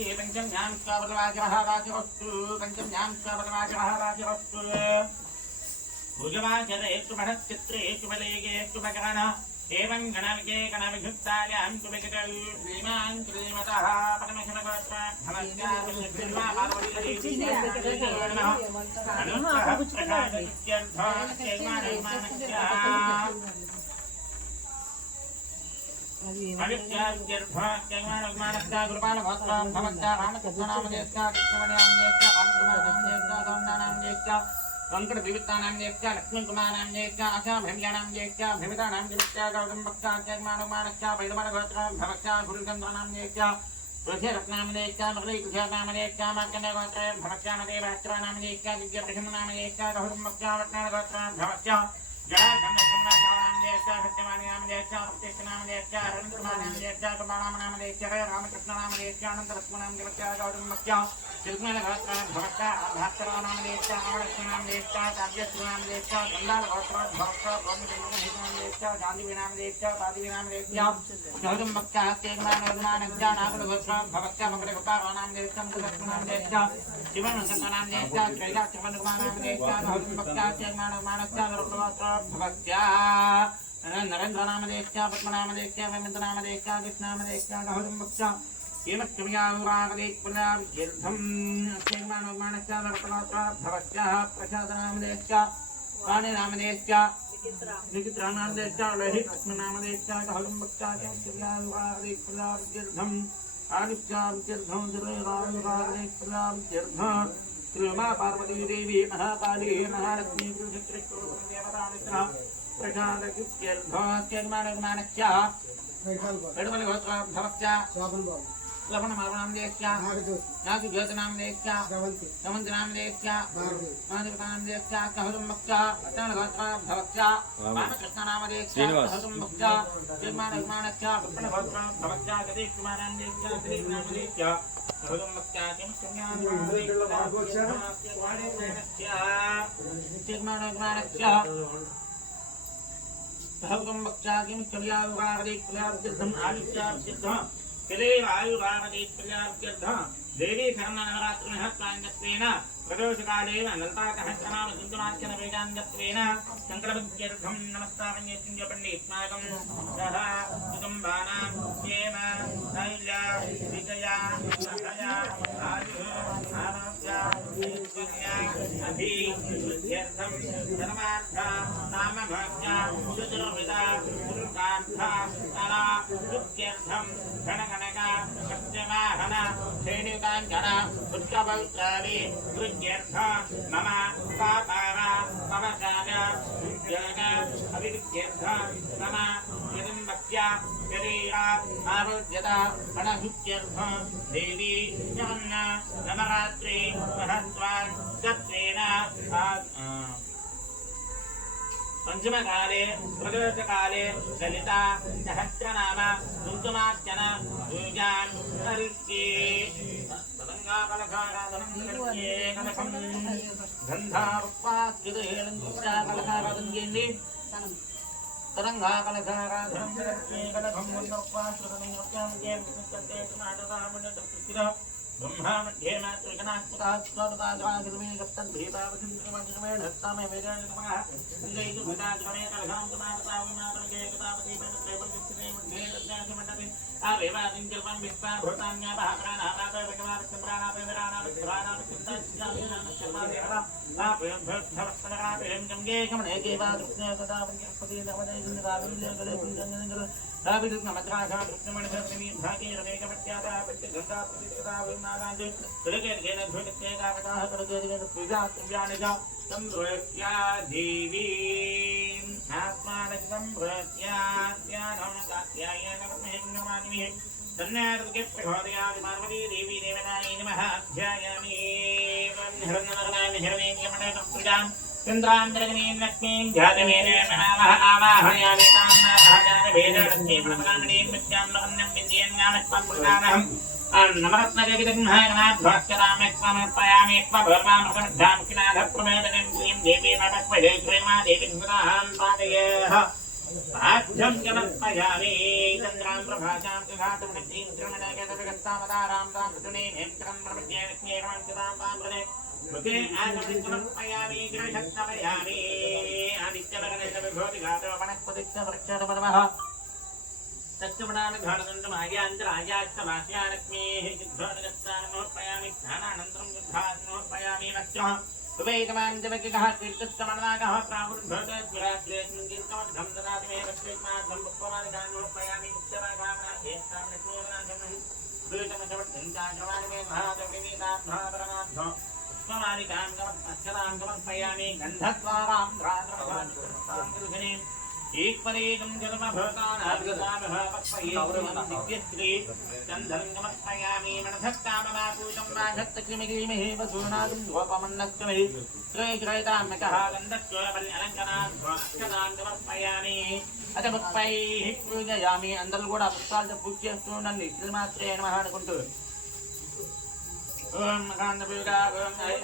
पंचम्यां स्वावरवाचरः वाचरस्तु पंचम्यां स्वावरवाचरः वाचरस्तु भुजवाचरेषु महच्चित्रेषु बलेगेषु मकरणः एवं गणविके गणवियुक्तायां कुविकटल् श्रीमान् श्रीमतः परमेश्वरगोत्रोद्भवस्याः पार्वतीदेवी नमः अनुग्रहः प्रकाशक्त्यर्थः गुरुपालगोत्रं भवत्या रामकृष्णनामदेश्च कृष्णमणिनामदेश्च रामकुमारनामदेश्च गौण्डानामदेश्च कंकड़ विविधनामदेश्च लक्ष्मीकुमारनामदेश्च आशाभैम्यानामदेश्च भैमितानामदेश्च गौतमभक्ताश्च मानवमानश्च वैदमनगोत्रं भवत्च गुरुचन्द्रनामदेश्च तुलसीरत्नामदेश्च मृगैकुशनामदेश्च मार्कण्डेयगोत्रं भवत्च नदेवास्त्रनामदेश्च दिव्यप्रशमनामदेश्च गौतमभक्ताश्च वट्नागोत्रं भवत्च जयनामदेश्च सत्यवाणीनामदेश्च प्रत्यक्षनामदेश्च रवीन्द्रनामदेश्च कुमारनामदेश्च रामकृष्णनामदेश्च अनन्तलक्ष्मणामदेश्च गौतमभक्ताश्च तिरुमलगोत्रं भवत्च भास्करनामदेश्च नामलक्ष्मणामदेश्च काव्यश्रीनामदेश्च गन्धारगोत्रं भवत्च गोविन्दनामदेश्च गान्धीनामदेश्च पादिनामदेश्च गौतमभक्ताः तेजमानोन्मानश्च नागलगोत्रं भवत्च मकरगोपालनामदेश्च लक्ष्मणामदेश्च शिवनन्दनामदेश्च त्रैलाक्षमणकुमारनामदेश्च गौतमभक्ताः तेजमानोन्मानश्च भवत्या नरेन्द्रनामदेश्च पद्मनामदेश्च वैमन्तनामदेश्च कृष्णामदेश्च गौतमभक्ता केमक्षम्यानुरागदेशपुलाभिर्धम् क्षेमानुमानश्च वर्तमात्रा भवत्याः प्रसादनामदेश्च पाणिनामदेश्च निकित्रानामदेश्च लहिकृष्णनामदेश्च गौतमभक्ता केमक्षम्यानुरागदेशपुलाभिर्धम् आदित्याभिर्धम् श्रीरायुरागदेशपुलाभिर्धम् श्रीमा पार्वती देवी महाकाली महालक्ष्मी देवता प्रसादकृत्यर्धमानश्च भवत्च लवणमावनामदेश्च नागज्योतिनामदेश्च समन्तनामदेश्च माधवनामदेश्च कहरुम्भक्ता अट्टानगोत्रं भवत्च रामकृष्णनामदेश्च कहरुम्भक्ता जन्मानगमानश्च पट्टनगोत्रं भवत्च गदेशकुमारनामदेश्च श्रीनामदेश्च कहरुम्भक्ता किं भवगम्भक्ता किं कल्याणवागदेशपुलाभिर्धम् आदित्याभिर्धम् कलेवायुरागदेशपुलाभिर्धम् देवी शरणनवरात्रिणः प्राङ्गत्वेन प्रदोषकालेन ललितासहस्रनाम सिन्धुनाट्यन वेदाङ्गत्वेन शङ्करभक्त्यर्थं नमस्तारण्येत्युञ्जपण्डितस्माकं सह कुटुम्बानां क्षेम धैर्य विजया अभया आयुः आरोग्य ऐश्वर्य अभिवृद्ध्यर्थं धर्मार्थ कामभाग्य चतुर्विधा पुरुषार्थ कला वृद्ध्यर्थं गणगणक सत्यवाहन श्रेणुकाञ्चन पुष्पपौत्रादि मम पापारा पवसाद उद्योग अभिवृद्ध्यर्थ मम यदम्भक्त्या शरीरा आरोग्यता गणहुत्यर्थ देवी जगन्न नवरात्रि महत्वान् तत्वेन पंचमकाले प्रदोषकाले ललिता सहस्रनाम कुङ्कुमार्चन पूजान् करिष्ये तदङ्गाकलकाराधनं करिष्ये कलशं गन्धापुष्पाच्युतेन कलकाराधनं చేయండి तदङ्गाकलकाराधनं करिष्ये कलशं गन्धपुष्पाच्युतेन कलशं ब्रह्मा मध्ये मातृगणात्मकः स्वरदाग्राग्रमे गप्तद्भीतावसिन्द्रमञ्जमे धत्तामे वेदान्तमः इन्द्रैतु भूताग्रमे कलशां कुमारताविमातमगे गतापति परमत्रैवल्यस्थिते मध्ये रत्नासिमण्डपे आवेवादिञ्जल्पं विश्वा भूतान्यापः प्राणापापे भगवान् प्राणापे आपेभ्यर्थवस्तनरापें गङ्गे गमने केवादृष्णे तदावन्यस्पति नवदयिन्द्राविल्यगले पुञ्जङ्गल दाविदुग्नमद्राघा कृष्णमणिधर्मिणी भागीरमेकपट्यादा पट्यगन्धाप्रतिष्ठिता विन्नागान्धि कृतकेर्गेन ध्वजत्येकावताः कृतकेर्गेन पूजात्रिव्यानिजा संवृत्या देवीम् आत्मानसंवृत्यात्यानमकात्यायेन ब्रह्मेन्द्रमानिमिः तन्नादुर्गे प्रचोदयात् पार्वती देवी देवतायै नमः ध्यायामि हिरण्यवर्णाभिहिरण्यमणिपूजां चन्द्रान्तरगणीं लक्ष्मीं ध्यातवेन नमामः आवाहयामि तान्नाभजातभेदलक्ष्मीं प्रमकामणीं मिथ्यां नवन्यं विद्येन्नामस्त्वं प्रदानहम् नमरत्नजगदघ्नायनाद्भक्तरामेत्वमर्पयामि त्वभर्वामृतमद्धां किनाथप्रमेदनीं क्लीं देवीमपक्वजे श्रीमा देवीं सुराहां पादयेः आद्यं समर्पयामि चन्द्रां प्रभासां सुघातं नक्तीं क्रमणगतविगस्तावतारां तां प्रतुनें क्रं प्रपद्येक्ष्मेकं चितां तां प्रदे मुखे आगमनं समर्पयामि गृहशक्तमयामि आदित्यवरणविभूतिघातो वनस्पतिश्च तत्समनानघाटदण्डमायान्तरायास्तमास्यालक्ष्मीः सिद्धोदगस्तानमोपयामि स्नानानन्तरं युद्धात्मोपयामि वस्यः सुवेगमाञ्जवकिकः तीर्थस्तमनागः प्राहुर्भवतस्विराश्रेयस्मिन्कीर्तमद्धं ददाति मे रक्षेत्माद्धं पुष्पमालिकान्मोपयामि नित्यवाघामनाथेष्टामलक्ष्मीवनाथं द्वैतमचवद्धन्ताक्रमाणि मे महादेवनिमीतात्मापरमाद्धो पुष्पमालिकां गमत्पश्चतां समर्पयामि गन्धद्वारां ध्रातमभां एकपरेकं जलमभवतानार्गतामभावत्पयेन्द्रियश्री चन्दनगमत्पयामि मनधत्तामवापूतं वाघत्तक्रिमिगिरिमहे वसूनागं धोपमन्नस्तमहि त्रयग्रयताम्यकः गन्धस्वरबल्यलङ्कनाध्वाक्षतां समर्पयामि अतमुत्पैः पूजयामि అందరూ కూడా పుష్పాలతో పూజ చేస్తూ ఉండండి శ్రీమాత్రే నమః అనుకుంటూ ओम कांदपुरा ओम ऐं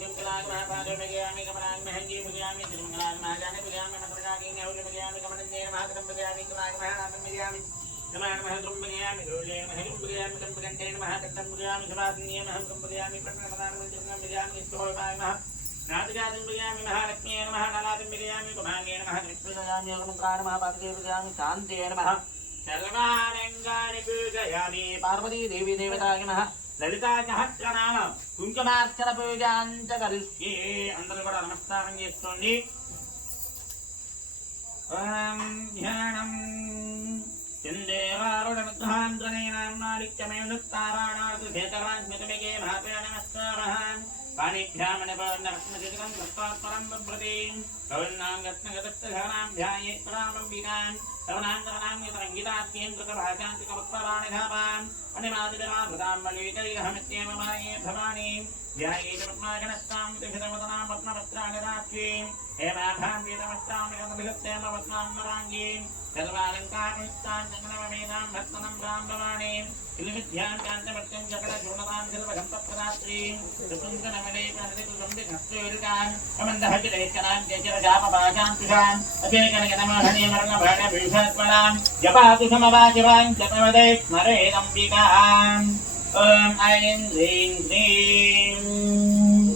चिंकलाग महापादे मगयामि कमलाग महंगी मगयामि तिरुमलाग महाजाने मगयामि मंत्रकागी नेवले मगयामि कमलन्ये महाकरम मगयामि कलाग महानाथम मगयामि कमान महद्रुम मगयामि रोले महरुम मगयामि कंपकंटे महाकट्टम मगयामि सवादन्ये महकम मगयामि पट्टनमदान मगयामि मगयामि स्थोयपाय महा नादगादं मगयामि महालक्ष्मी नमः नालादं मगयामि कुमांगे नमः कृष्णयामि योगमंत्राण महापादे मगयामि शान्ते नमः सर्वालंगानि पूजयामि पार्वती देवी देवताय नमः ललिता सहस्रनाम కుంకుమార్చన పూజాంచ కరిష్యే అందరూ కూడా నమస్కారం చేసుకోండి ఓం ధ్యానం చందేవారుడమధ్వాంధ్రనేనామాలిక్యమేనుత్తారాణాతు భేతవాన్స్మితమిగే మహాపయ నమస్కారాన్ పాణిభ్యామణిపర్ణరత్నచికం దత్తాత్మరం బభ్రతీం కౌర్ణాం రత్నగతస్థానాం ధ్యాయేత్రామంబికాన్ సవనాంతరనాం నితరంగితాత్యేంద్రకభాషాంతికవత్పరాణిధాపాన్ అనిమాదిరాభృతాం మలీకైరహమిత్యేమ మాయే భవానీ ధ్యాయేతపద్మాగణస్తాం త్రిభితవదనాం పద్మవస్త్రాణి రాక్షీం హేమాభాం వీతమస్తాం నిగతభిగత్తేమ వస్నాంబరాంగీం सर्वालंकारयुक्तां चन्द्रममेधां भक्तनं ब्राह्मवाणीं किलविद्यां कान्तमत्यं जगदजूर्णतां जलभगन्तप्रदात्रीं सुपुंसनमलेकहृदिकुसंविघस्तोरुकां कमन्दहकिलेशनां केचरजापभाषां तुषां अकेकनगनमोहनीवर्णभाणभूषत्वरां जपातु समवाचिवां जपवदे स्मरेदम्बिकाम् ॐ ऐं ह्रीं श्रीं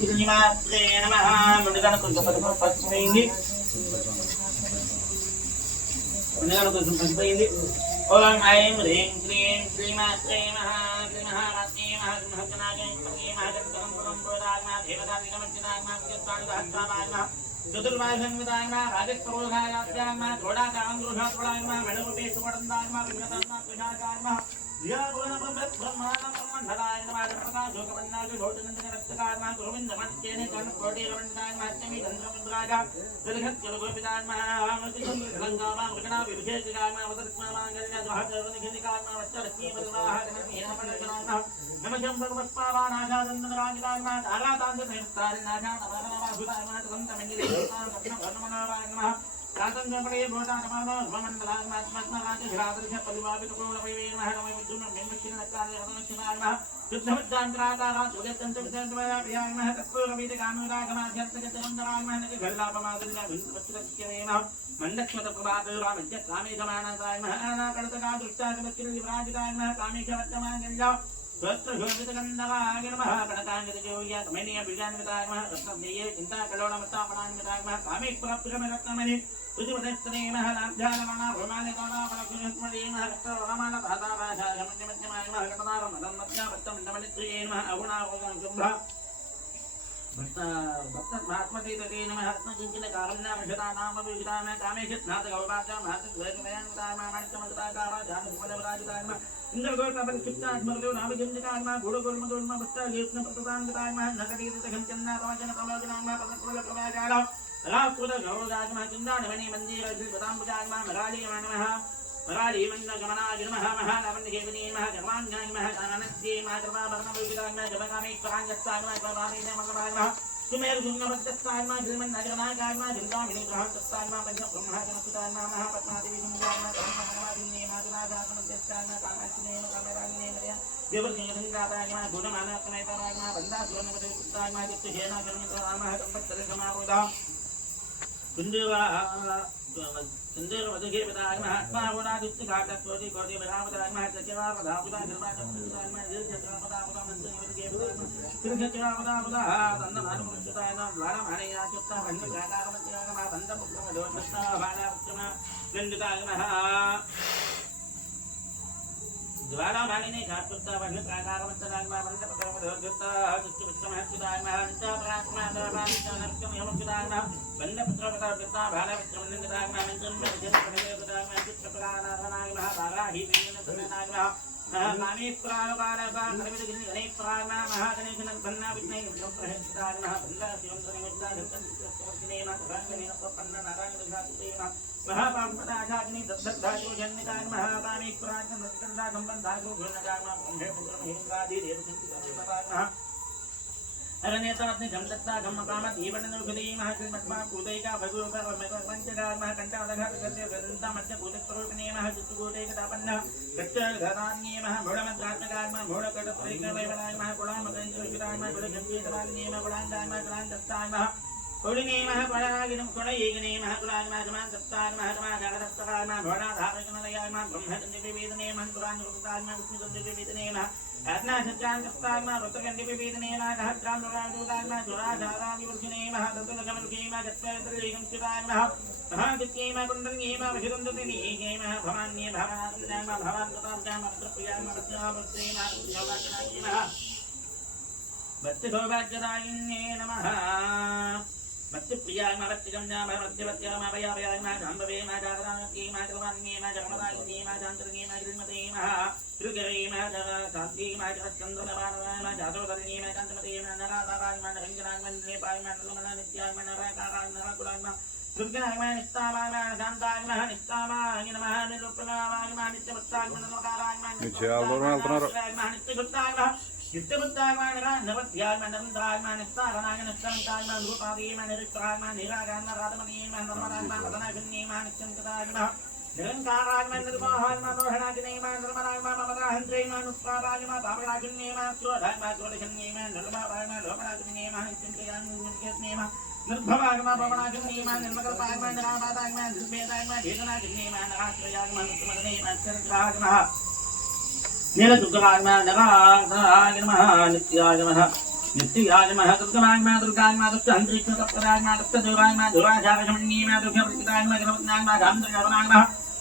श्रीमात्रे नमः मुनिगणकुलपद्मपद्मैः पुण्यगणकुसुम पद्मैः ओम ऐं ह्रीं क्लीं श्रीमात्रे नमः श्रीमहाराज्ञे महागणागे पते महागणपतं पुरं पुराग्मा देवतादिकमर्चिताग्मा विद्वानुदात्माग्मा चतुर्वासंविदाग्मा राजस्वरोधायात्याग्मा घोडाकां दोषात्वडाग्मा वेणुपेशुपडन्दाग्मा विघ्नताग्मा तुषागाग्मा ब्रह्माण्डब्रह्माण्डब्रह्मण्डलाय नमः प्रकाशोकवन्नादि भौतनन्दनरक्तकाग्मा गोविन्दमत्येन कर्णकोटिरवण्डाग्मात्यमि चन्द्रमुद्रागा तिलघत्कलगोपिताग्मा आमतिसंगङ्गामा मृगणा विभिषेकाग्मा वदत्मामाङ्गल्य द्वाहचरणिखिलिकाग्मा वच्चलक्ष्मीपदवाहकनमेनपदगणाग्मा नमशं भगवत्पावानाशादन्दनराजिताग्मा तारातान्तनैस्तारिनाशा नमनमभुताग्मा तदन्तमिन्दिरेतां दक्षिणवर्णमनोराग्मा रातंगपणे भोटानमानो भवमण्डलाग्मात्मस्मराजघ्रादृशपरिवापितकोणवैवेनमहरमैविद्युमं शुद्धमुद्दान्तराकारा सुगतन्तविदन्तमयाप्रियाग्मः तत्पूर्वमीतकानुरागमाध्यन्तगतरन्दराग्मः नगल्लापमादुल्ला विन्दुपत्रक्यमेन मण्डक्षमतप्रभातुरामज्जत्कामेशमानसाग्मः अनाकड़तका दुष्टागमत्किरविराजिताग्मः कामेशवत्तमागल्य स्वस्त्रशोभितगन्धवागिनमः कनकाङ्गतजोय्या कमनीय बीजान्विताग्मः रत्नदेये चिन्ताकलोलमत्तापणान्विताग्मः कामेश्वरप्रियमरत्नमणि तुजिवदस्तनेमः लाभ्यालमणा भूमालिकाणापलक्ष्मीस्मरेमः रक्तवामालभाताभाषागमन्यमध्यमाग्मः कटनारमदन्मत्यापत्तमण्डमलित्रियेमः अगुणावगंशुम्भः भक्तमात्मतीतते नमः रत्नकिञ्चनकारुण्यामशतानामविहिताम कामेशस्नातगौपाचामहातद्वैतमयान्विताग्मः मणिकमण्डिताकाराजानुभुवनवराजिताग्मः इन्द्रगोल्कपरिक्षिप्तात्मरुदो नामजन्जिताग्मः गूढगोल्मगोल्मवस्त्रागीर्ष्णप्रदान्विताग्मः नकटीतकञ्चन्नातवचनकमोजनाग्मः पदकृलप्रभाजालः राकुलगौरजाग्मः चिन्तानमणिमन्दिरश्रीपदाम्बुजाग्मः मरालीयमानमः मरालीमन्नगमनागिनमः महालावण्यकेतनीमः कर्माङ्गाङ्गमः काननद्येमः कृपाभरणविहिताग्मः जपकामेश्वराञ्जस्ताग्मः कृपामीनमग्रभाग्मः सुमेरुशृङ्गमध्यस्ताग्मः श्रीमन्नगरनागाग्मः चिन्तामणिग्रहस्तस्ताग्मः पञ्चब्रह्महागणस्थिताग्मः महापद्मादेवीसंज्ञाग्मः कर्मकर्मादिन्येमादिनाथागणस्यस्ताग्मः कामाक्षिनेम कामेरागिनेमर्या देवज्ञानसङ्गाताग्मः गुणमानत्मनेतराग्मः बन्धासुरनपतिपुत्ताग्मः चित्तशेनाकर्मितरामः कम्पत्तरसमारोधः कुन्दुवा संदेर वदगे बताय महात्मा गुणा दुष्ट घाट कोटि कोटि बना बताय महात्मा सेवा बधा बुधा निर्मा बताय महात्मा दिल चक्र बधा बुधा मंत्र वदगे बताय महात्मा दिल चक्र बधा बुधा दंड मान मुक्ताय नाम द्वारा माने या चित्ता भंड गाता मंत्र मा बंद मुक्त दोषता बाला उत्तम नंदताय महा द्वारा माने घाटुत्ता भंड प्राकार मंत्राय मा बंद पकड़ दोषता चित्त विक्रम हत्ताय महा नित्य प्रार्थना दरबार नरकम यमुक्ताय महा बंद पुत्र पता पिता भाला विक्रम नंदताय महा मंत्र में जय बताय महा चित्त प्रकार नारायण महा बारा ही नंदनाय महा नामी प्राण काल का नमित गिरि गणे प्राण महा गणेश नंदना विष्णु ब्रह्म प्रहस्ताय महा बंद शिवं निमित्ता धर्तन चित्तवर्तिने महा भगवान पन्न नारायण विघाते महा महापापदा आग्नि दत्तधातो जन्मिताय महा कामी प्राण नंदना संबंधागो गुणगाय महा ब्रह्मे पुत्र हिंगादि देव चित्तवर्तिने महा अरण्यतात्ने गमदत्ता गमकामत जीवननुखदी महाकृष्णत्मा पूतैका भगवता पंचगार महाकंठा अदघात गद्य गंता मध्य पूतस्वरूपिणे महाचित्तकूटैक तापन्न गच्छ घरान्ये महाभोडमन्त्रात्मकाय महाभोडकटत्रैक वैवनाय महाकुलामकैन्द्रविराय महाकुलगम्भीरवान्ये महाकुलान्दाय महाकुलान्दत्ताय महाकुलिने महाकुलागिनं कुलैगिने महाकुलाय महाकुलान्दत्ताय महाकुलाजागरस्तकाय महाभोडाधारकनलयाय महाब्रह्मचन्द्रविवेदने महाकुलान्नुताय महाविष्णुचन्द्रविवेदने आत्मा सत्यान कस्ताय मा रतकंडे विवेदने मा कहत्राम दुराजोदाय मा दुराधारा विवर्षिने मा दत्तलकमलके मा गत्पयतलेगं चिताय मा महागत्ये मा कुंडल्ये मा विहिरन्दतिनीये मा भवान्ये भवान्नाय मा भवान्तां मा प्रप्रियाय मा प्रत्यावर्ते मा योगाचनाय मा भक्तिसौभाग्यदायिन्ये नमः भक्तिप्रियाय मा भक्तिगम्या मा भक्तिवत्या मा भयाभयाय मा जाम्बवे मा जागरामत्ये मा जगन्ये मा जगमदायिन्ये मा जान्तर्ये मा गिरिमते मा रुगरे मा जग शान्ति मा जगच्चन्द्रनवाय मा जातोदर्ये मा कान्तमते मा नराधाराय मा नरञ्जनाय मा निपाय मा नरमला नित्याय मा नरकाराय नरकुलाय मा दुर्गनाय मा निस्तामाय मा शान्ताय मा निस्तामाय नमः निरुपलाय मा नित्यवत्ताय मा नमकाराय मा नित्याय मा नित्यगुप्ताय मा चित्तबुद्धाय मा नवद्याय मा नंदराय मा निस्तारणाय नित्यंताय मा रूपादि मा निरुक्ताय मा निरागाय मा राधमणीय मा नर्मदाय मा पदनाभिन्ये मा नित्यंताय मा निरंकाराय मा निर्मोहाय मा मोहनाग्ने मा निर्मलाय मा ममदाहन्त्रे मा नुस्पादाय मा पापरागिन्ये मा क्रोधाय मा क्रोधजन्ये मा निर्मलाय मा लोभरागिन्ये मा नित्यंताय मा निर्भवाय मा भवनागिन्ये मा निर्मकल्पाय मा निराबादाय मा निर्भेदाय मा भेदनागिन्ये मा नराश्रयाय मा मुक्तमदने मा चरित्राय मा नीलदुर्गाय मा नराय नमः नित्याय नमः नित्याय नमः दुर्गाय मा दुष्टहन्त्रीकृतपराय मा दुष्टदुराय मा दुराचारशमन्ये मा दुःखप्रतिदाय मा गणपत्नाय मा गान्धर्वनाय मा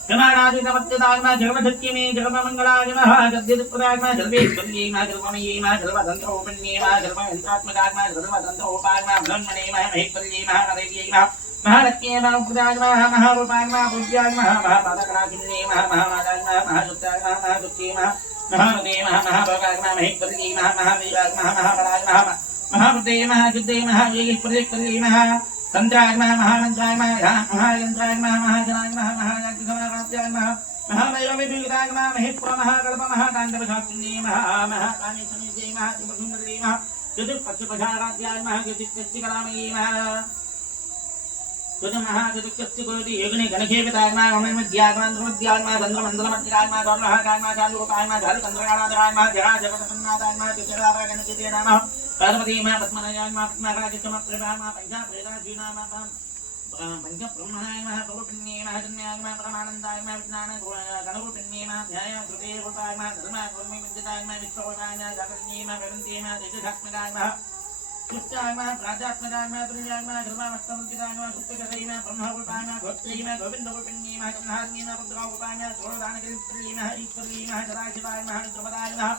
गणानादितमत्यदाय मा जगमधत्ये जगममङ्गलाय नमः गद्यदुपराय मा जल्वेश्वर्ये मा जल्वमये मा जल्वतन्त्रोपन्ये मा जल्वयन्त्रात्मकाय मा जल्वतन्त्रोपाय मा ब्रह्मणे मा महेश्वर्ये मा हरये मा महालक्ष्मी मा उपदाय मा महारूपाय मा पूज्याय मा महापादकराकिन्ये मा महामादाय मा महाजुक्ताय मा महाजुक्ते मा महामदे महाभोगाय महेश्वर्ये महावीराय महाबलाय महाबुद्धे महासिद्धे महावीरप्रतिपदे महातन्त्राय महामन्त्राय महायन्त्राय महाजनाय महायाज्ञसमाराध्याय महावैरविपीडिताय महेश्वर महाकल्प महाकान्तपशास्त्रिणे महाकामेश्वरीये महात्रिपुरसुन्दरी चतुष्पक्षपशाराध्याय महागतिकरामये महाचतुष्कस्य कोटि योगिने गणखेपिताय मा ममद्याय मा ध्रुवद्याय मा चन्द्रमण्डलमध्यकाय मा गौरवहाकाय मा चालुरूपाय मा झालचन्द्रगाणादराय मा जगाजगतसन्नादाय मा चित्रलाराय गणपतिये नमः पार्वती मा पद्मनायाय मा पद्मराजसमप्रभाय मा पञ्चाप्रेताधीना मा पञ्चब्रह्मणाय मा गौरवपिन्ये मा जन्याय मा परमानन्दाय मा विज्ञान गणरूपिन्ये मा ध्याय कृते रूपाय मा धर्मा कर्मे विद्यताय मा विश्वरूपाय मा जागरण्ये मा प्रवन्ते मा तेजसात्मकाय मा कृत्याय मा प्राजात्मकाय मा प्रियाय मा धर्मामस्तमञ्चिताय मा सुप्तकथै मा ब्रह्मरूपाय मा गोत्रै मा गोविन्दरूपिण्ये मा कन्हार्ये मा रुद्ररूपाय मा सोळदानकरित्र्ये मा ईश्वर्ये मा जराशिवाय मा द्रुपदाय मा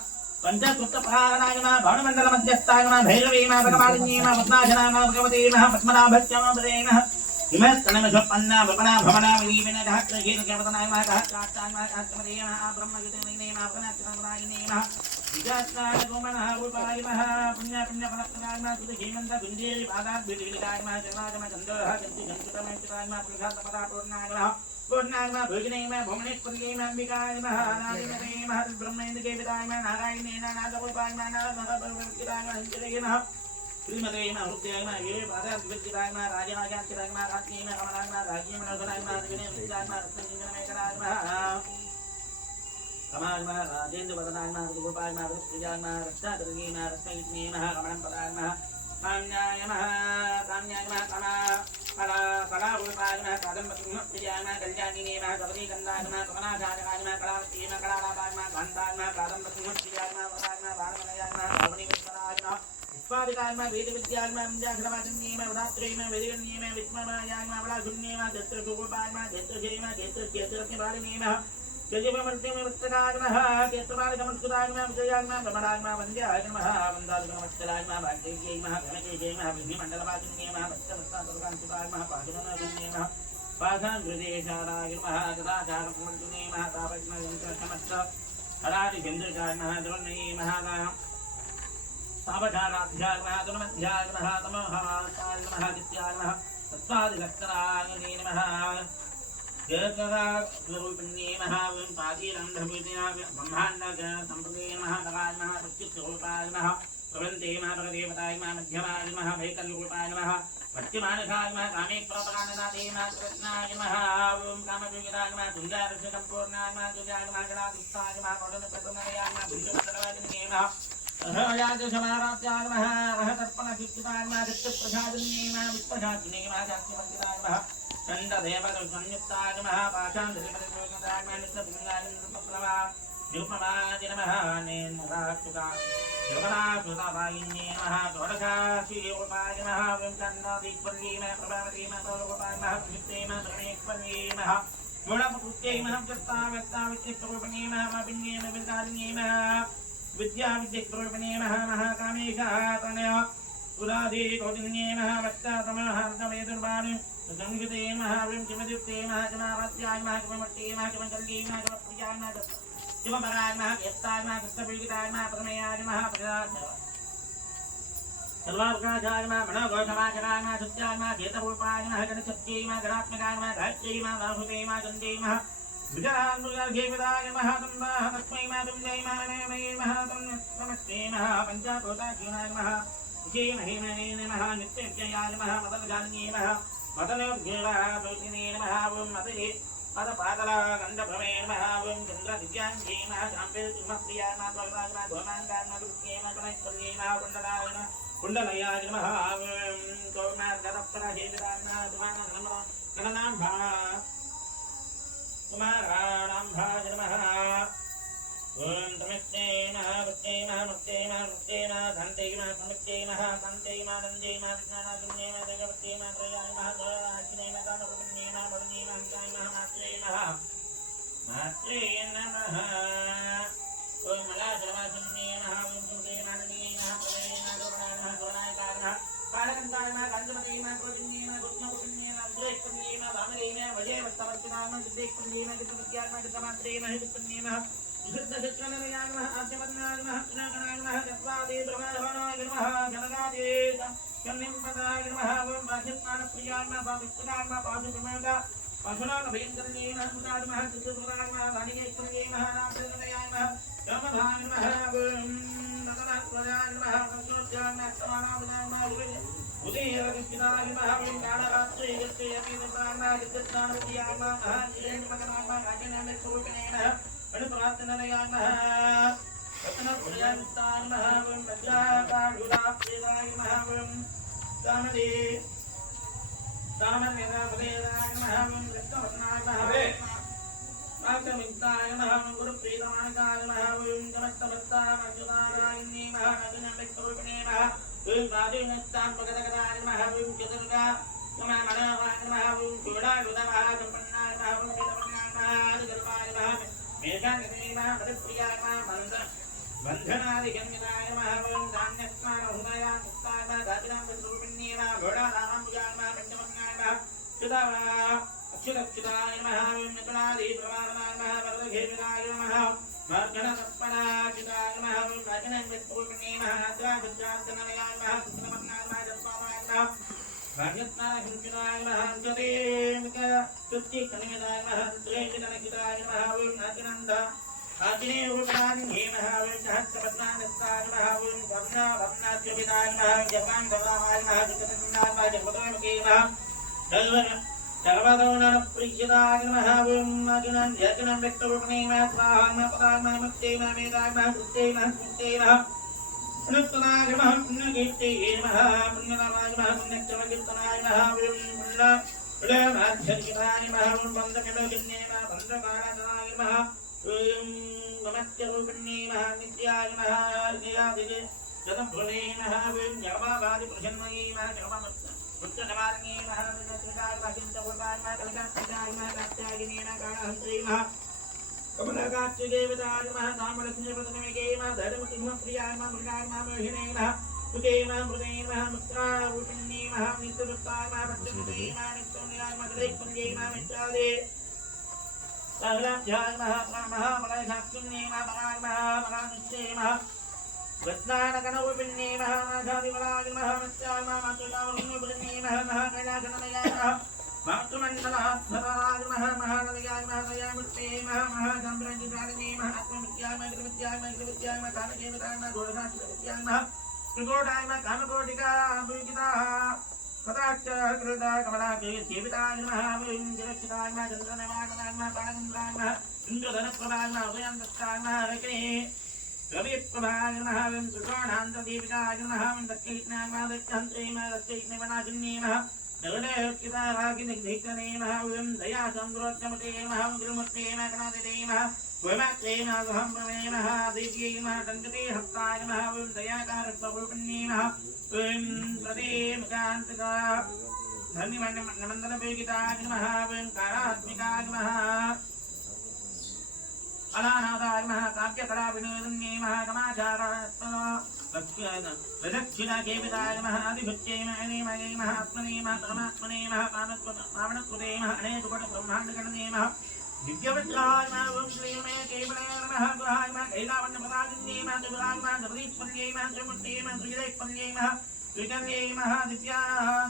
पंचकृतपहारणाय मा भानुमण्डलमध्यस्थाय मा भैरवे मा भगवालिन्ये मा पद्मासनाय मा भगवते मा पद्मनाभस्य मा वदे मा हिमस्तनमधपन्ना वपना भवना विनीवेन सहस्रगीतकेवतनाय मा सहस्राष्टाय मा सहस्रमदे मा ब्रह्मगतिने मा प्रणत्यनारायणे मा विजात्नाय गोमनः रूपाय मा पुण्यफलप्रदाय मा सुधीमन्त गुञ्जेरि पादात् विधिविदाय मा जनागम चन्द्रः गन्तिगन्तितमैत्राय मा प्रसादपदापूर्णाय मा पूर्णाय मा भोगिने मा भुवनेश्वर्ये मा अम्बिकाय मा नादिमते मा ब्रह्मेन्द्रकेविताय मा नारायणेन नादरूपाय मा नारदभगवद्गीताय मा हिंसरे मा श्रीमते मा हृदयाय मा ये पादाद्विदाय मा राजराजाय मा राज्ञे मा कमलाय मा राज्ञे मा नगराय मा विनय विद्याय मा रत्नजिंजनमेकराय मा कमाय मा राजेन्द्र वदनाय मा रूपाय मा रुद्रजाय मा रक्षादर्गे मा रत्नगिने मा कमलं पदाय मा काम्याय मा कमा परा परा उपायना कादम्बतुम प्रियाना कल्याणिनेमा सवरीगन्धागमा कमलाचारकागमा कलावतीमा कलारापागमा कान्तागमा कादम्बतुम प्रियाना वरागमा वारमणयागमा भावनिवत्सरागमा विश्वादिकागमा वेदविद्यागमा विद्याघ्रमाजन्येमा वदात्रेमा वेदिगन्येमा विस्मरायागमा वलाशुन्येमा क्षेत्रशोपागमा क्षेत्रशेमा क्षेत्रज्ञबालिनेमा जयमर्त्यमर्तकागमा क्षेत्रबालिकमर्तकागमा विजयागमा ब्रह्मणागमा वन्द्यागमा वन्दादिगमर्तकागमा भाग्येयमा घनकेशेमा विधिमण्डलवाजिन्येमा भक्तमस्तादुर्गान्तिकागमा पादुनगन्येमा पाशाङ्कृतेशारागमा तदाचारकुमर्जुनेमा तापज्ञयन्त्रसमस्त हरादिचन्द्रकागमा द्रोणयेमा तापचाराध्यागमा दुर्मध्यागमा तमोहासागमा दित्यागमा तत्त्वादिलक्षणागने नमः जयकरा स्वरूपिण्ये महावीं पादीरन्ध्रभूतिना ब्रह्माण्डक सम्पदे महाकलाय महा सच्चित्स्वरूपाय नमः प्रवन्ते महाप्रदेवताय महा मध्यमाय नमः वैकल्यरूपाय नमः पश्चिमानघाय नमः कामेश्वरपराननादे नमः कृष्णाय नमः ओं कामयोगिराय नमः तुङ्गारक्षकम्पूर्णाय नमः तुजाय नमः गणाधिष्ठाय नमः पौर्णप्रतुनयाय नमः भुजपत्रवादिन्ये नमः अहयाजसमाराध्याय नमः अहतर्पणकीर्तिताय नमः चित्तप्रसादिन्ये नमः वित्तशाचिने नमः शास्त्रपण्डिताय नमः चण्डदेवसंयुक्ताय नमः पाषाणधरिपरिपूर्णताय नमः नित्यपुङ्गाय नमः निरुपमाय नमः नेन्द्राक्षुता योगनाक्षुतापायिन्ये नमः षोडशाशीरूपाय नमः वेङ्कन्नादीपर्ये नमः प्रभावते नमः सौरभूपाय नमः प्रयुक्ते नमः धरणेश्वर्ये नमः गुणपुत्रे नमः व्यक्तावित्यरूपिणे नमः मापिन्ये नमः विदारिण्ये नमः विद्याविद्यरूपिणे नमः महाकामेशातनय पुराधीकोटिन्ये नमः वक्तातमहार्गवेदुर्वाणि संगीते महावीं किमद्युक्ते महाजनाराध्याय महाकिममट्टे महाकिमकल्ये महाकिमप्रियाय महाकिमपराय महाकेत्ताय महाकृष्णपीडिताय महाप्रमेयाय महाप्रदाय सर्वावकाशाय मनोघोषमाचराय सत्याय केतरूपाय गणसत्यै गणात्मकाय गायत्र्यै बाहुते गन्धे विजयान्मुगार्घेविदाय महातम्बाः तस्मै तुञ्जै महानयमये महातन्नमस्ते पंचाभूताख्युनाय विजयमहिमने नमः नित्यव्ययाय मदलजान्ये मदनोर्घेवः तुलसिने नमः ओं मदये पदपादला गन्धभ्रमे नमः ओं चन्द्रदिव्याङ्गे नमः शाम्पेतिमप्रियाय त्वगाय गोमाङ्गाय दुर्गे गणैश्वर्ये कुण्डलाय कुण्डलयाय नमः ओं कौमार्गतपरहेविदाय नमः गणनाम्भा कुमाराणाम्भाय नमः ओं तमित्ते वृत्ते मुक्ते वृत्ते धन्ते समित्ते कान्ते नन्दे विज्ञानाशून्ये जगवत्ते त्रयाय त्रयाग्ने दानपुण्ये भवने हंसाय मात्रे मात्रे नमः ओं मलाचलवाशून्ये ओं सुते माननीये प्रदये गौरणाय गौरणाय कारणः कालकन्ताय काञ्चमते क्रोधिन्ये गुप्तपुण्ये सुरेशपुण्ये वामदेय वजय वत्तवर्तिनाय सिद्धेशपुण्ये कृतमत्याय कृतमात्रे हितपुण्ये शुद्धचित्रनमयाय नमः आद्यवदनाय नमः पुनगणाय नमः जत्वादे ब्रह्मणवाय नमः जनगादे कन्निम्पदाय नमः ओं वाचित्मानप्रियाय नमः पावित्राय नमः पादुप्रमेदा पशुनाभयङ्करणे नमः सुताय नमः चित्रपुराय नमः वाणिज्यपुण्ये नमः नामधनयाय नमः रामधाय नमः ओं नगरध्वजाय नमः संस्कृत्याय नमः समानाय नमः उदयरविष्णाय नमः ओं कालरात्रे यत्ते अपिनताय नमः चित्तानुप्रियाय नमः जीवनमगनाय नमः राजनमेश्वरूपिणे नमः अनुप्रार्थनयाय नमः रत्नप्रियाय नमः ओं वज्रापाढुराप्रियाय नमः ओं कामदे कामन्यदापदेयाय नमः ओं कृष्णवत्नाय नमः वाक्यमित्ताय नमः ओं गुरुप्रीतमानकाय नमः ओं कमस्तभक्तामच्युतारायण्ये नमः नगनमेश्वरूपिणे नमः ओं वादिनस्तान्पगतकराय नमः ओं चतुर्गा नमः मनोहाय नमः ओं चूडायुधमः सम्पन्नाय नमः ओं वीरवन्याय नमः आदिगर्भाय नमः मेघाग्ने नमः मदप्रियाय नमः बन्धनादिगम्यनाय नमः ओं धान्यस्नानहुदाय मुक्ताय नमः दातिनां विष्णुरूपिण्ये नमः घोडारामम्बुजाय नमः पञ्चमन्याय नमः चिदाय अक्षुरक्षिताय नमः ओं निपुणादिप्रवाहनाय नमः वरदघेविदाय नमः मार्गणतत्पराचिताय नमः ओं राजनं विष्णुरूपिण्ये नमः अद्वाभुजान्तनयाय नमः कृष्णमन्नाय नमः जन्माय नमः भाग्यस्नानहिंसिताय नमः अंजदेमिक तुष्टिकनिमिताय नमः त्रेजितनखिताय नमः ओं नातिनन्द आदिनेवुपरादिन्ये नमः ओं सहस्रपद्मानस्ताय नमः ओं भग्नाभग्नाद्युपिताय नमः जपान्धवाय नमः जितनन्दाय नमः जगतोमुखे नमः सर्वदौनप्रियदाय नमः ओं नातिनं यतिनं व्यक्तरूपिणे नमः स्वाहा नमः पदाय नमः मुक्ते नमः मेदाय नमः कृत्ते नमः स्मृते नमः पुण्यकृतनाय नमः पुण्यकीर्तये नमः पुण्यनामाय नमः पुण्यक्रमकीर्तनाय नमः Panda, Masterkitai Mahavun Bandakinoginne, Bandakara Maha, Namasterupani Mahamitya Mahavya, Janapuni Mahavin, Yamavadi Pushanmai Mahavamata. Puttanamarni Mahavinatrika, Vakinta Purvan, Makalakasai, Mahakatagini, Nakahantri Maha, Kamalakati Devata, Mahasamarasni Patanamiki, Madharamutima Priya, Mamrika, Mamohine Maha, Pudema, Pudema, Mutra, Rupini, Mahamitra, Mahapatrami, Manitonia, Madrik, Pudema, Mitali, Sahlapja, Mahamalakasuni, Mahamalakasuni, Maha. Vesnana Rupini Mahamadi Malaki Mahamatya Mahamatya Rupini Mahamakala Mahatumandala Saraj Mahamahadaya Mahaya Mutti Mahamahadambrandi Rani Mahatmamitya Magrimitya Magrimitya Matanakimata Gurasya Maha Trigodaya Kamakodika Bhigita Patacha Krida Kamalaki Sivita Mahavim Direkshita Majandrana Mahanama Panandana Indradana Prabhana Vyandastana Rakini Ravi Prabhagan Mahavim Sukananda Devikagan Mahavim Dakitna Madakantri Madakitna Manajini Maha Nagade Kita Ragin Dikani Mahavim Daya Samdrotkamati Mahavim Grimati Makanati Maha Vimati Maham Maha Devi Mahatankati Haptai Mahavim Daya Karapurpani Maha Vim Prati Makantika Dhani Namandana Vegita Mahavim Karatmika Maha Alanada Maha Kapya Karabinudani Maha Kamachara Vedakshina Kevita Maha Adibhutye Mani Mani Mahatmani Mahatmani Mahapanakute Maha Anekupata Brahmandakanani Maha Divyavajraj Maha Shri Me Kevala Maha Grahaj Maha Kailavanya Padajini Maha Divraj Maha Dabritpalye Maha Trimutti Maha Trirekpalye Maha Trikalye Maha Divya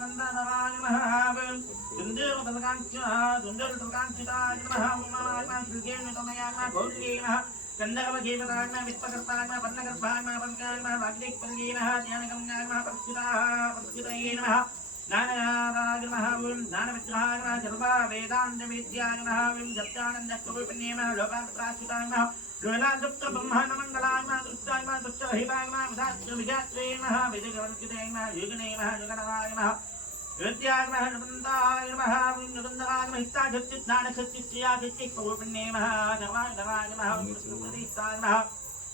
Nandanaraj Maha Dundur Talkancha Dundur Talkanchita Maha Maha Shrigen Tamaya Maha Gauri Maha Kandava Kevala Maha Vitpakarta Maha Padnakarpa Maha Padkan Maha Vagdikpalye Maha Dhyanagam Maha Parshita Maha Nana Mahavim, Nana Vitrahana, Jalva, Vedanta Vidyana Mahavim, Japtananda Kurupinima, Loka Prasutana, Lula Dukta Brahmana Mangalama, Dustama, Dutta Hivama, Dutta Vigatri Maha, Vidyavanchitema, Yuganema, Yuganavama, Vidyana Nanda Mahavim, Nanda Mahita, Jupit, Nana Katia, Vitik, Kurupinima, Javana Mahavim, Maha.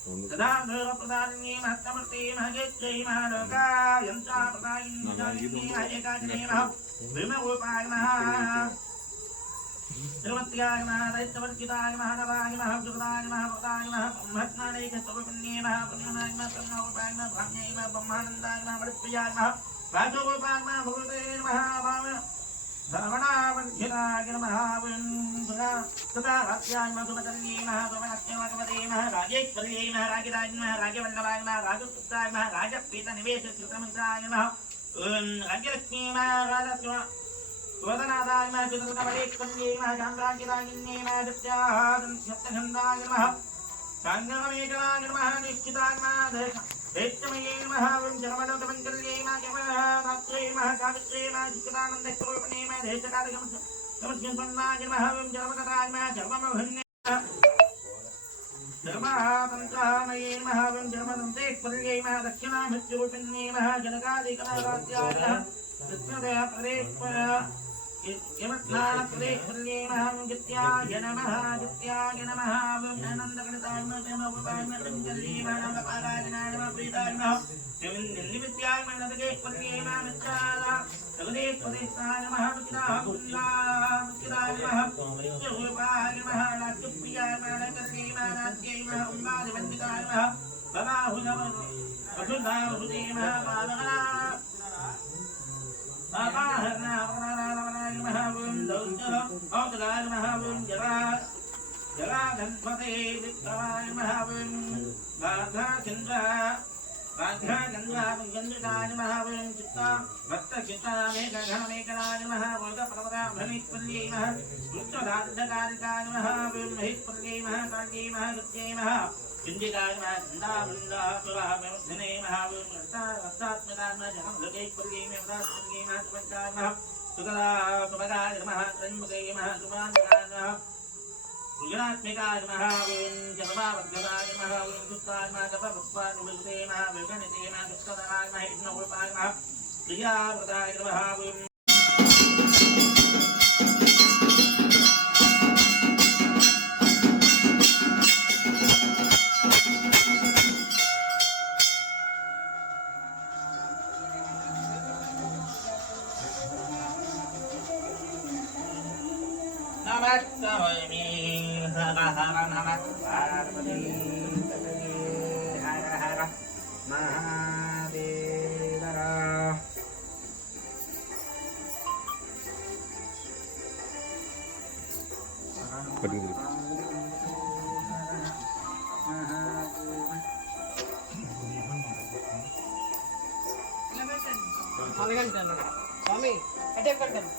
Sada Nurapradani Mahamati Mahagitri Mahaloka Yanta Pradani Mahagini Mahagini Maham Vima Upai Maha Srivatya Maha Daitavarkita Mahanavani Mahabdurani Mahabdani Mahatmani Kasavapani Mahapadana Mahamaupai Mahamni Mahamananda Mahapriya Maha Vajopai Mahabhuti Mahabhava Savana Vanchita Mahavim Sada Ratyai Madhumatani Mahavanaksya Mahavati Maharaja Pari Maharajiraj Maharaja Vandavai Maharaja Suttai Maharaja Pita Nivesha Sutamitra Maha Rajalakshmi Maharaja Swadanadai Mahajutavalik Pandi Mahajandrakirajini Mahajatyahadan Saptagandai Maha Sangamekalagan Mahanishchitai Mahadesha Ekamayin Mahavim Jamalokamankali Mahavaha Ratri Mahakavitri Mahajikadananda Kurupani Mahadeshakadagam Kamasyan Pannagin Mahavim Jalamakatay Mahajavamahinne Jalamahatantrahamayin Mahavim Jalamatantek Padilye Mahadakshina Mithurupini Mahajanakadi Kamaratyaya Krishnadaya Pradekpaya Yamatnana Pradekpalye Mahavim Jityaya Namaha Jityaya Namaha Anandakanitay Mahajamapapay Mahajamkali Mahajamapapay Mahajamapritay Mahajam Nillivityaya Mahajamapapay Mahajamapritay Jagadesh Padesthaya Mahamukita Gunda Mukita Maham Yurupaya Mahalakshupya Mahalakari Mahalatya Mahambadi Vanditaya Maham Babahudam Ashudha Hudi Mahabhavana Babaharna Pranaravanaya Mahavim Daujala Audalaya Mahavim Jara Ganpate Vikravaya Mahavim Bhadha Chandra Bhadra Gandha Gandhikaya Mahavim Chitta Vatta Chitta Mekagana Mekanaya Mahavim Pravada Bhanikpalye Maha Uttradadhakarikaya Mahavim Mahitpalye Mahakarye Mahagatye Maha Vindikaya Maha Vrinda Puraha Vimdhane Mahavim Rastatmana Mahajam Lakekpalye Mahavaspalye Mahavaspalye Maha Sukala Sukadaya Maha Tranmukaya Maha Sumanakaya Maha Sujanatmikaya Mahavim Jalabhavadgadaya Mahavim Sutaya Mahajapapapaya Nubhute Mahaviganite Mahajapskadaya Mahitnavupaya Maha Priyavradaya Mahavim నమస్తవమి హర హర నమ పార్వతీ హర హర మహాదేవర స్వామి అటే పడ్డాను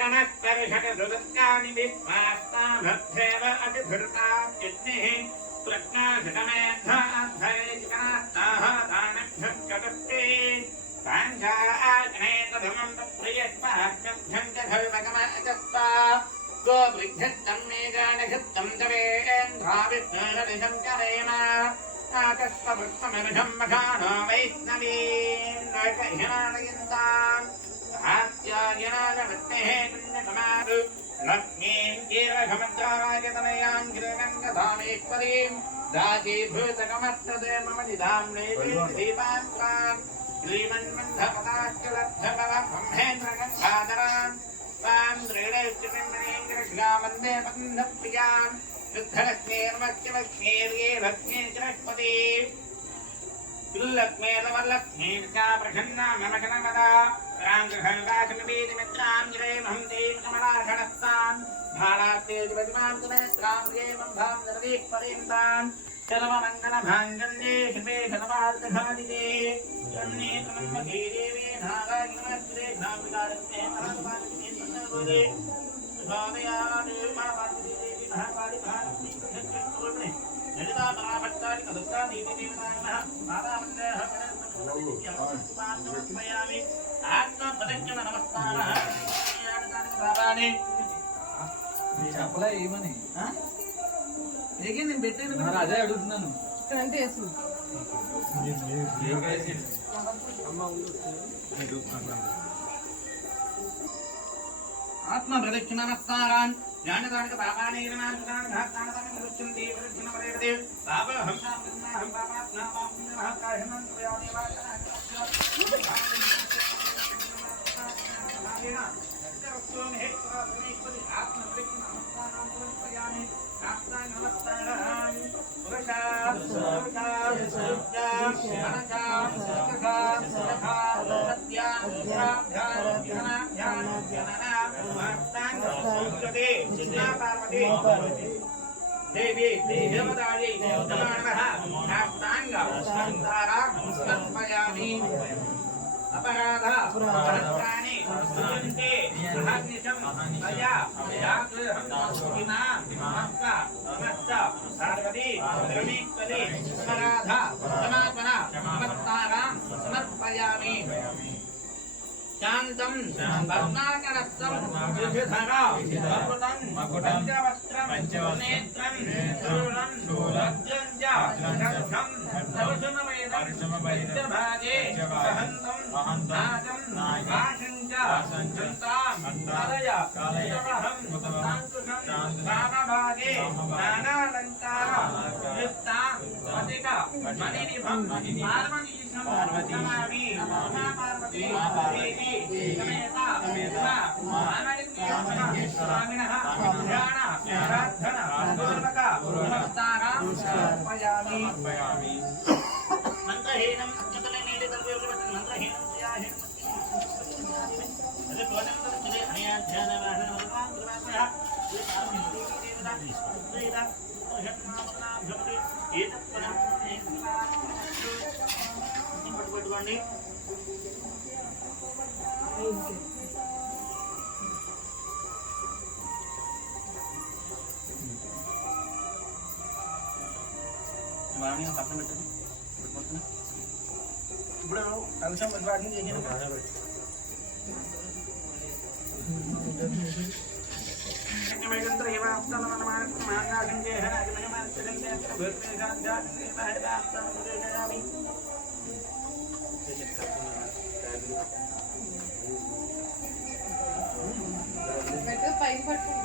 చనక్కర్షకృతస్కాని విశ్వాస్తాభ్యేవ అతిధృతా చిత్నిః ప్రజ్ఞాధికమేధాధ్వైకనాస్తాః దానభ్యం చతుష్టే పాంచాగ్నేతధమం ప్రియస్పాహ్యం చ ధర్మకమచస్పా గోవృద్ధత్తం మేఘానఘత్తం తవేంద్రావిష్ణురదిశం చరేమ ఆకస్పవృత్తమిషం మఘానో వైష్ణవీం లోకహిమాలయంతాం ఆత్యాయనాగవత్తేః పుణ్యకమారు లక్ష్మీం కీరఘమద్రాయతనయాం గిరిరంగధామేశ్వరీం దాచీభూతకమర్తదేమమనిధామ్నేదీపాంకాం శ్రీమన్మంధపదాశ్చలబ్ధమవబ్రహ్మేంద్రగంగాధరాం స్వాం శ్రీలక్ష్మీంద్రేంద్రశ్యామందే పద్మప్రియాం శుద్ధలక్ష్మీర్మత్యలక్ష్మీర్గే లక్ష్మీ చిరస్పతి దుర్లక్ష్మీర్వరలక్ష్మీర్కా ప్రసన్నామమకనమదా రాంగృహంగాకమీతిమిత్రాం గిరేమహం దేవ కమలాఘనస్తాం భాళాత్తేజపతిమాం తునేత్రాం యేమం భాం నరదీపరీంతాం సర్వమంగళమాంగళ్యే శివే సర్వార్థఘాదితే కన్నేతమన్మహీ దేవీ నారాయణమస్త్రే ఘామికారత్తే తరపాలితే తన్నోదే స్వామయాదే మహాపార్వతీ దేవి మహాకాళి భారతీ సత్యస్వరూపిణి లలితా పరాభట్టాది కదుస్తా నీతి దేవతాయనః మాతామందేహ సమర్పయామి ఆత్మపదజ్ఞ నమస్కారః యానతాని చెప్పలే ఏమని AK నేను పెట్టాను అదే అడుగుతున్నాను ఇక్కడ అంటే ఆత్మ ప్రదక్షిణ నమస్కారాన్ జ్ఞానదానిక పాపానే నమః ఘాతానదాని ప్రదక్షిణే ప్రదక్షిణ వరేదే పాపహం నామహం పాపాత్నామహం కాహనం ప్రయాదేవా ఆత్మ ప్రదక్షిణ నమస్కారాన్ సమర్పయామి ఆత్మాన్ నమస్కారాన్ దేవి దేవతాయై నమః శాస్త్రాంగ సంతారాం సమర్పయామి अपराध अपराधानि सुजन्ते अहर्निशं मया यागृहं इमामक्का अमस्ता पार्वती रमेश्वरी अपराध समापना नमस्कारां समर्पयामि शान्तं पद्माकरस्थं विधिधरा मकुटं पञ्चवस्त्रं नेत्रं शूलं शूलज्जं च रथं दर्शनवेदं भागे सहन्तं नाजं नागाशं च सञ्चन्तां कालय साङ्कुशं वामभागे नानालङ्कार युक्तां पतिका मणिनिभं पार्वतीशं नमामि पार्वती देवी समेता स्वामिनः ध्यान आराधन पूर्वक नमस्कारां समर्पयामि मंत्रहीनं अक्षतले नीले दर्भयोगवत् मंत्रहीनं क्रियाहीनं अरे प्रोजनं तदे अनया ध्यान वाहन भगवान कृपाया ये पार्वती देवता देवता शक्तिमात्रा भक्ति एतत्पदं पట్టుకోండి వాణి పక్కన పెట్టండి ఇప్పుడు కలసం వాటిని చేసి పైకి పట్టుకుంటా